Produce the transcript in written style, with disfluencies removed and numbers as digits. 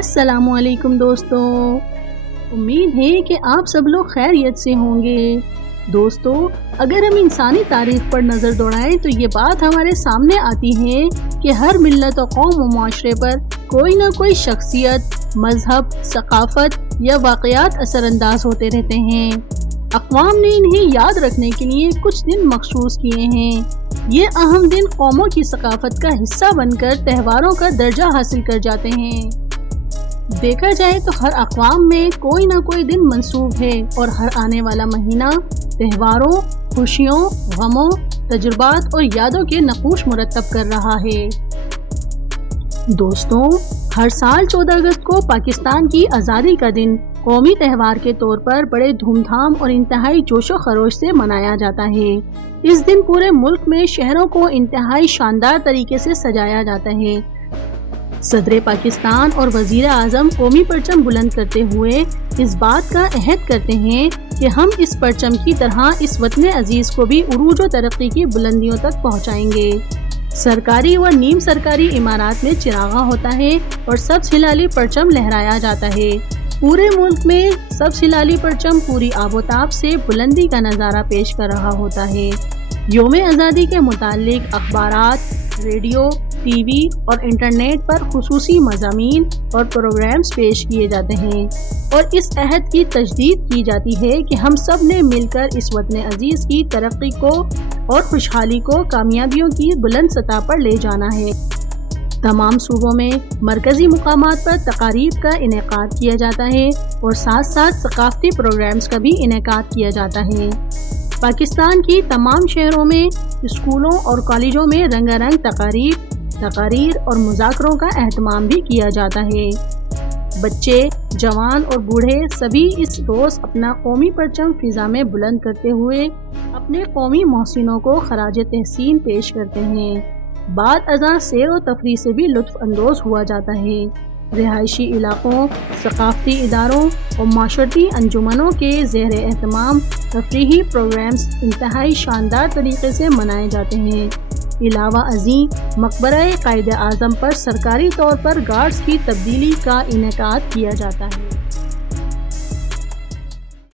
السلام علیکم دوستوں، امید ہے کہ آپ سب لوگ خیریت سے ہوں گے۔ دوستوں، اگر ہم انسانی تاریخ پر نظر دوڑائیں تو یہ بات ہمارے سامنے آتی ہے کہ ہر ملت و قوم و معاشرے پر کوئی نہ کوئی شخصیت، مذہب، ثقافت یا واقعات اثر انداز ہوتے رہتے ہیں۔ اقوام نے انہیں یاد رکھنے کے لیے کچھ دن مخصوص کیے ہیں۔ یہ اہم دن قوموں کی ثقافت کا حصہ بن کر تہواروں کا درجہ حاصل کر جاتے ہیں۔ دیکھا جائے تو ہر اقوام میں کوئی نہ کوئی دن منسوب ہے اور ہر آنے والا مہینہ تہواروں، خوشیوں، غموں، تجربات اور یادوں کے نقوش مرتب کر رہا ہے۔ دوستوں، ہر سال 14 اگست کو پاکستان کی آزادی کا دن قومی تہوار کے طور پر بڑے دھوم دھام اور انتہائی جوش و خروش سے منایا جاتا ہے۔ اس دن پورے ملک میں شہروں کو انتہائی شاندار طریقے سے سجایا جاتا ہے۔ صدر پاکستان اور وزیر اعظم قومی پرچم بلند کرتے ہوئے اس بات کا عہد کرتے ہیں کہ ہم اس پرچم کی طرح اس وطن عزیز کو بھی عروج و ترقی کی بلندیوں تک پہنچائیں گے۔ سرکاری و نیم سرکاری عمارات میں چراغاں ہوتا ہے اور سبز ہلالی پرچم لہرایا جاتا ہے۔ پورے ملک میں سبز ہلالی پرچم پوری آب و تاب سے بلندی کا نظارہ پیش کر رہا ہوتا ہے۔ یوم آزادی کے متعلق اخبارات، ریڈیو، ٹی وی اور انٹرنیٹ پر خصوصی مضامین اور پروگرامز پیش کیے جاتے ہیں اور اس عہد کی تجدید کی جاتی ہے کہ ہم سب نے مل کر اس وطن عزیز کی ترقی کو اور خوشحالی کو کامیابیوں کی بلند سطح پر لے جانا ہے۔ تمام صوبوں میں مرکزی مقامات پر تقاریب کا انعقاد کیا جاتا ہے اور ساتھ ساتھ ثقافتی پروگرامز کا بھی انعقاد کیا جاتا ہے۔ پاکستان کی تمام شہروں میں، اسکولوں اور کالجوں میں رنگا رنگ تقاریر اور مذاکروں کا اہتمام بھی کیا جاتا ہے۔ بچے، جوان اور بوڑھے سبھی اس روز اپنا قومی پرچم فضا میں بلند کرتے ہوئے اپنے قومی محسنوں کو خراج تحسین پیش کرتے ہیں۔ بعد ازاں سیر و تفریح سے بھی لطف اندوز ہوا جاتا ہے۔ رہائشی علاقوں، ثقافتی اداروں اور معاشرتی انجمنوں کے زیر اہتمام تفریحی پروگرامز انتہائی شاندار طریقے سے منائے جاتے ہیں۔ علاوہ ازیں مقبرہ قائد اعظم پر سرکاری طور پر گارڈز کی تبدیلی کا انعقاد کیا جاتا ہے۔